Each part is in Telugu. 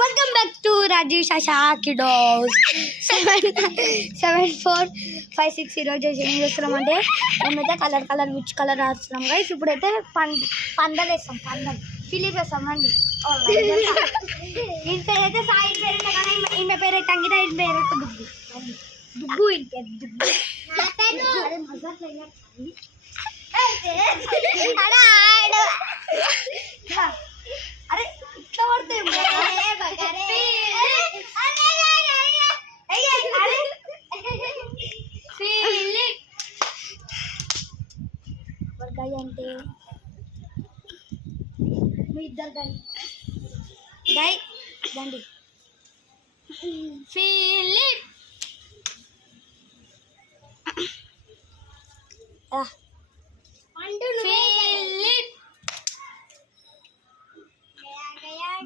Welcome back to Rajesh ASHA kiddos 7456. ఈరోజు ఏం చేస్తున్నామంటే మేమైతే కలర్ విచ్ కలర్ రాస్తున్నాం గైస్. ఇప్పుడైతే పందలు వేస్తాం, పందలు ఫిలిప్ వేస్తాం అండి. ఈయన పేరు అయితే సాయి పేరు కానీ ఈమె పేరు అయితే అంగిత, ఈయన పేరు అయితే దుగ్గు ఈయన పేరు దుగ్గు. అరే ఇట్లా పడతాయి గాయ అంటే మీ ఇద్దరు గాయ గాయ రండి. ఫిలిప్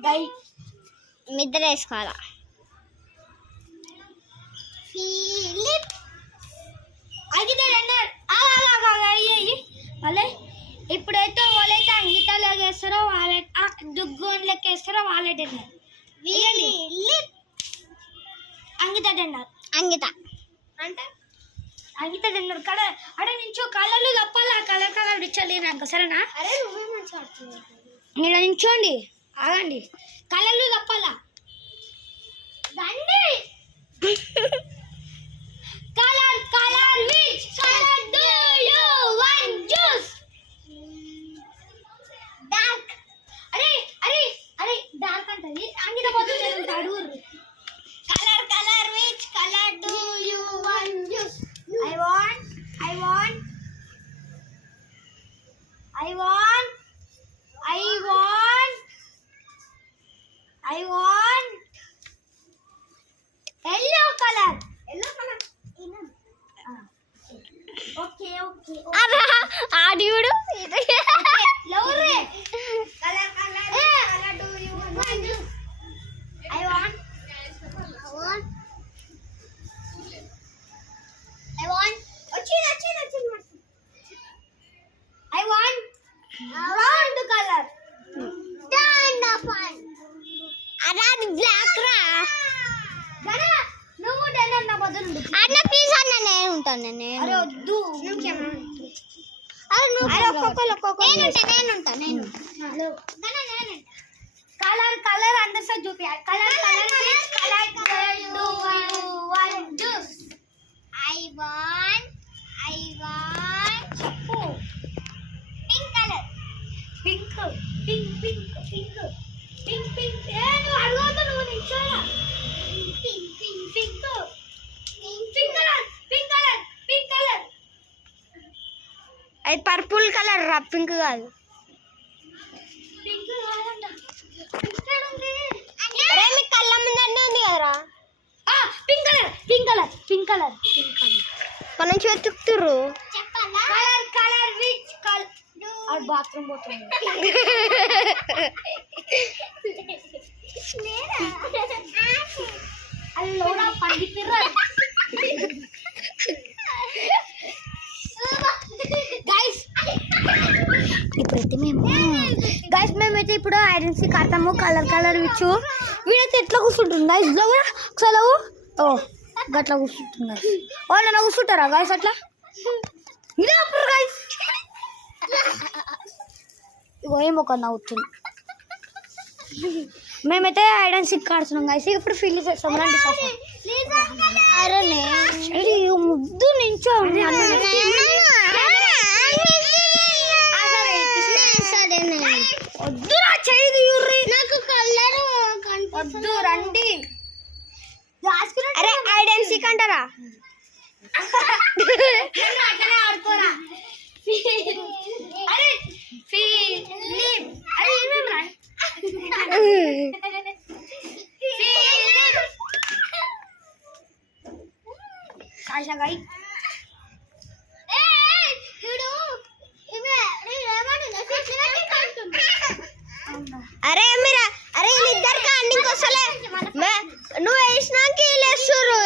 గాయ నిద్ర వేసుకోవాలా. ఫిలిప్ అంకితాడు మళ్ళీ ఇప్పుడైతే వాళ్ళైతే అంకితాలు వేస్తారో వాళ్ళ దుగ్గోన్లకి వేస్తారో వాళ్ళైతే అంకిత అన్నారు. అంగిత అంటే అంకిత అన్నారు కదా అడే నుంచో కలర్లు తప్పాలి. ఆ కలర్ ఇచ్చలేనాక సరేనా? అరే నువ్వే మంచిగా ఆడుతున్నావు. నేను నించోండి, ఆగండి. కలర్లు తప్పాలా రండి. Colour which colour do you want juice? Dark. అరే అరే అరే డార్క్ అంటది అంగిత పోతుంది అడుగురు. Colour which colour do you want juice? I want yellow color. Okay. ఆడియుడు Lower. Color do you want? I want round color. అది బ్లాక్ రా. గనా నువ్వు డెన్నర్ నా బదులు అన్న ప్లీజ్ అన్న నేను ఉంటాను. నేను అరే వద్దు అరే నువ్వు అరే ఒక్కొక్క నేను కలర్ అందసా చూపి. Colour do you want juice? I want చెప్పు. pink color. పింక్ నువ్వు అడగవద్దు, నువ్వు నిల్చోరా. Pink colour. అది పర్పుల్ కలర్ రా, పింక్ కాదు. పింక్ కాదంట. అరే మీ కళ్ళ ముందంటే ఉంది కదరా. పింక్ కలర్ మన నుంచి వెతుకుతుర్రు. Colour which colour? అది బాత్రూమ్ పోతుంది. అది లోడా పండి పిర్ర. మేమైతే ఇప్పుడు ఐడెన్సీ కడతాము. కలర్ విచ్చు వీడైతే ఎట్లా కూర్చుంటుంది గైస్. ఒకసారి ఓ గట్లా కూర్చుంటున్నారు. వాళ్ళు కూర్చుంటారా గైస్ అట్లా? ఇదే అప్పుడు గైస్ ఇగో ఏమో ఒక నవ్వుతుంది. మేమైతే ఐడెన్సీ కాడుతున్నాం గైస్. ఇప్పుడు ఫీల్ చేస్తాం రండి. అరే ముద్దు నించో వద్దురా చేయి నాకు కలర్ వద్దు రండి. అరే ఐడెన్సీ అంటారా? అట్లనే ఆడుకోరా. అరే ఫిలిప్ అరే ఏమేమి సాషాగాయ్ అరే మీరా అరే వీళ్ళిద్దరు కాండింగ్ వస్తలే. నువ్వు వేసినాక వీళ్ళేస్తారు.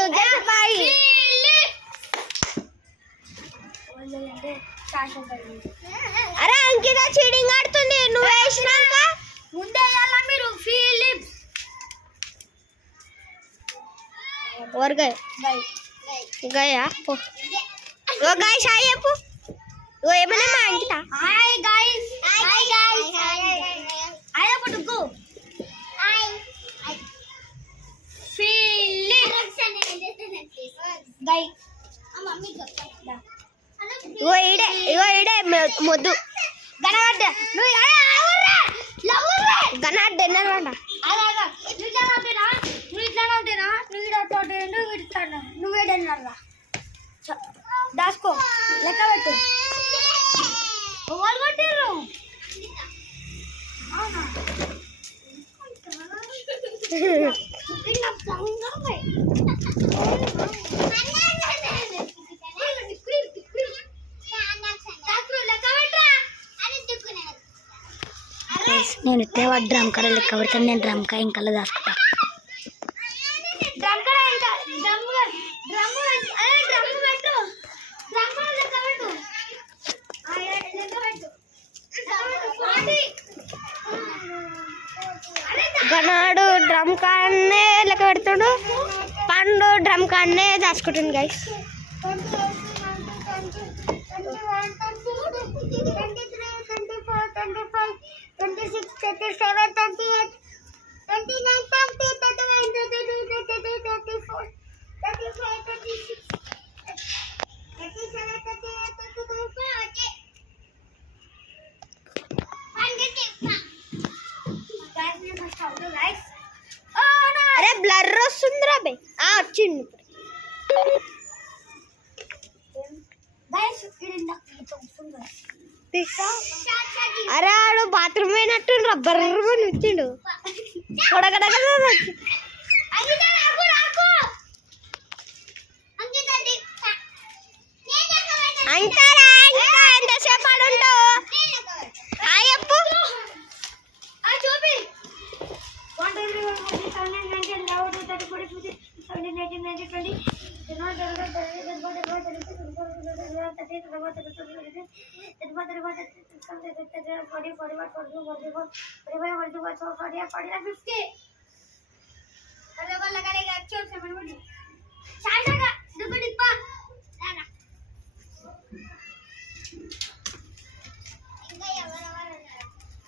అరే అంకిత చీటింగ్ ఆడుతుంది. నువ్వు వేసినాక ముందే మీరు ఫిలిప్ और गए गया वो गाइस हाय చెప్పు वो ఏమన్నా మా అంకిత హాయ్ గైస్ హాయ్ అప్పుడు గో ఫీలింగ్ గై ఇగో ఈడే మొద్దు గనవడ్డ నువ్వు గనాడ్ డిన్నర్ వంట నువ్వేడన్నారా దాసుకో లెక్క పెట్టు వాళ్ళు కొట్టిర్రు నేను ఇట్టే డ్రమ్ కర లెక్క పెడతాను నేను డ్రమ్ కాయ ఇంకా దాచుకుంటా గనాడు డ్రమ్ కాన్నే లెక్క పెడుతాడు పండు డ్రమ్ కాన్నే దాచుకుంటుంది గైస్ అరే బ్లర్ వస్తుందిరా బే వచ్చిండు అరే ఆడు బాత్రూమ్ పోయినట్టు రబ్బర్ వచ్చిండు అంటారా ఎంతసేపు ఆడుంటావు హాయ్ చెప్పు Actual